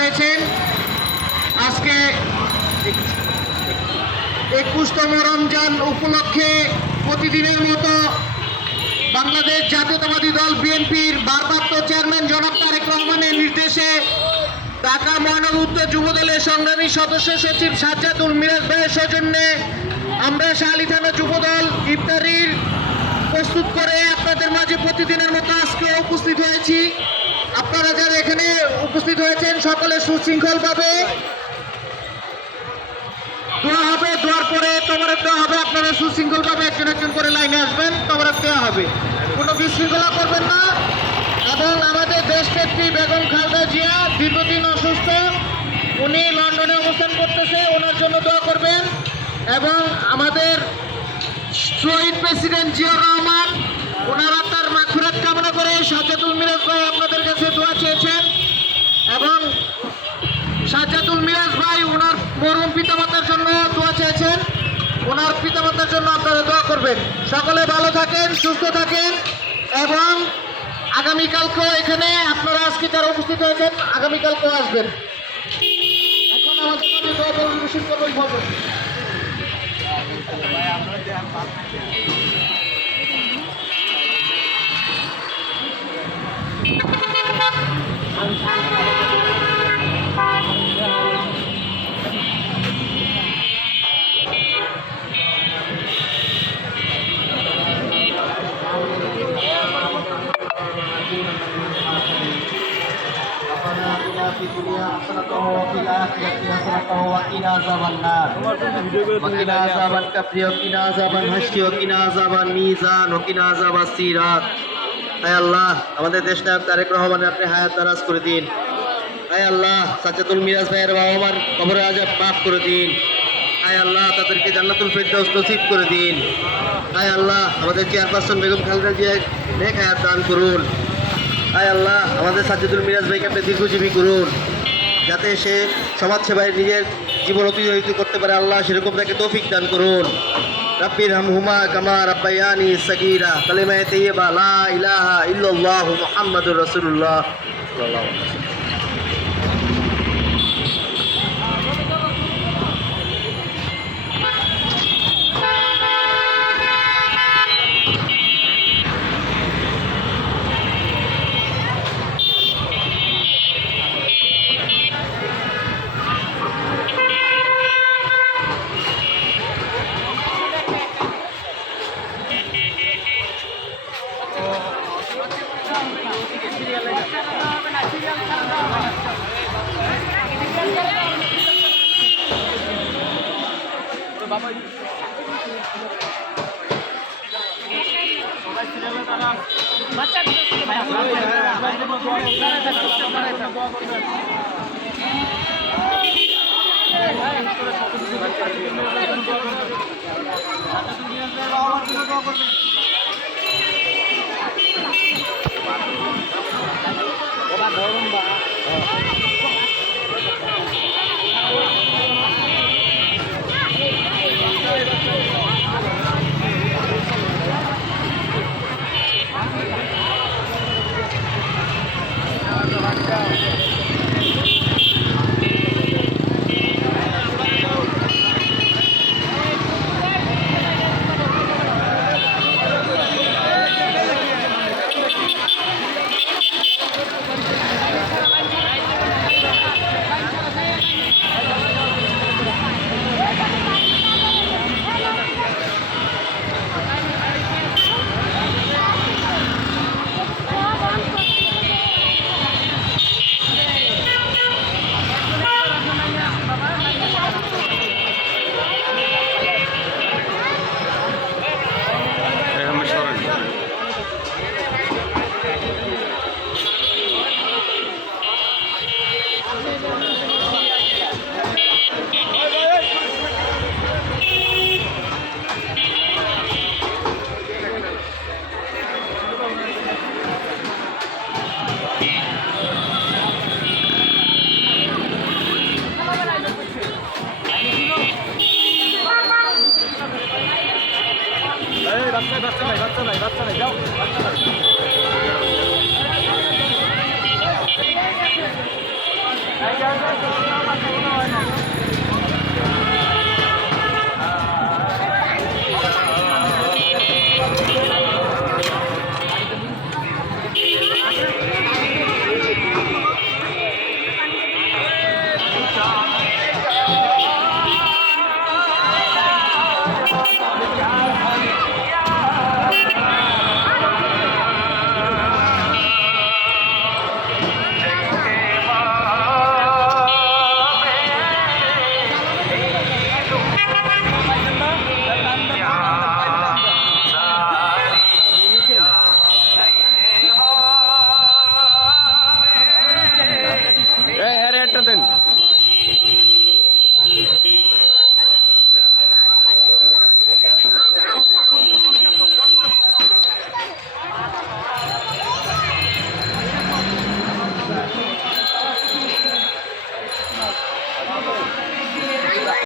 হয়েছেন। আজকে 21তম রমজান উপলক্ষে প্রতিদিনের মতো বাংলাদেশ জাতীয়তাবাদী দল বিএনপির ভারপ্রাপ্ত চেয়ারম্যান জনাব তারেক রহমানের নির্দেশে ঢাকা মহানগর উত্তর যুবদলের সংগ্রামী সদস্য সচিব সাজ্জাদুল মিরাজ ভাইয়ের সৌজন্যে আমরা শাহালি থানা যুবদল ইফতারির প্রস্তুত করে আপনাদের মাঝে প্রতিদিনের মতো আজকে উপস্থিত হয়েছি। আপনারা যারা এখানে উপস্থিত হয়েছেন সকলে সুশৃঙ্খলভাবে দোয়া হবে, দোয়ার পরে তবরক দেওয়া হবে। আপনারা সুশৃঙ্খলভাবে একজন একজন করে লাইনে আসবেন, তবরক দেওয়া হবে, কোনো বিশৃঙ্খলা করবেন না। এবং আমাদের দেশনেত্রী বেগম খালেদা জিয়া দীর্ঘদিন অসুস্থ, উনি লন্ডনে অবস্থান করতেছে, ওনার জন্য দোয়া করবেন। এবং আমাদের শহীদ প্রেসিডেন্ট জিয়াউর রহমান, ওনার আত্মার মাগফিরাত কামনা করে সাজ্জাদুল মিরাজ ভাই আপনাদের কাছে দোয়া চেয়েছেন। এবং সাজ্জাদুল মিরাজ ভাই ওনার মরহুম পিতামাতার জন্য দোয়া চেয়েছেন, ওনার পিতামাতার জন্য আপনারা দোয়া করবেন। সকলে ভালো থাকেন, সুস্থ থাকেন। এবং আগামীকালকেও এখানে আপনারা আজকে যারা উপস্থিত হয়েছেন আগামীকালকেও আসবেন। এখন আমাদের মধ্যে দোয়া পরিবেশন করবেন ফজর। আমাদের দেশ নায়ক তারেক রহমান আপনি হায়াত দারাজ করে দিন। আয় আল্লাহ, সাজ্জাদুল মিরাজ ভাইয়ের বাবা মার কবরের আযাব মাফ করে দিন। আয় আল্লাহ, তাদেরকে জান্নাতুল ফেরদাউস নসিব করে দিন। আয় আল্লাহ, আমাদের চেয়ারপারসন বেগম খালেদা জিয়া নেক হায়াত দান করুন। আয় আল্লাহ, আমাদের সাজ্জাদুল মিরাজ ভাইকে আপনি দীর্ঘজীবী করুন, যাতে সে সমাজসেবায় নিজের জীবন অতিবাহিত করতে পারে। আল্লাহ সেরকম তাকে তৌফিক দান করুন। রাব্বির হামহুমা কামা রাব্বায়ানি সাগীরা। কালিমায়ে তাইয়্যিবা লা ইলাহা ইল্লাল্লাহু মুহাম্মাদুর রাসূলুল্লাহ সাল্লাল্লাহু আলাইহি ওয়াসাল্লাম। বাচ্চা নাই যাও বাচ্চা নাই। একটা দেন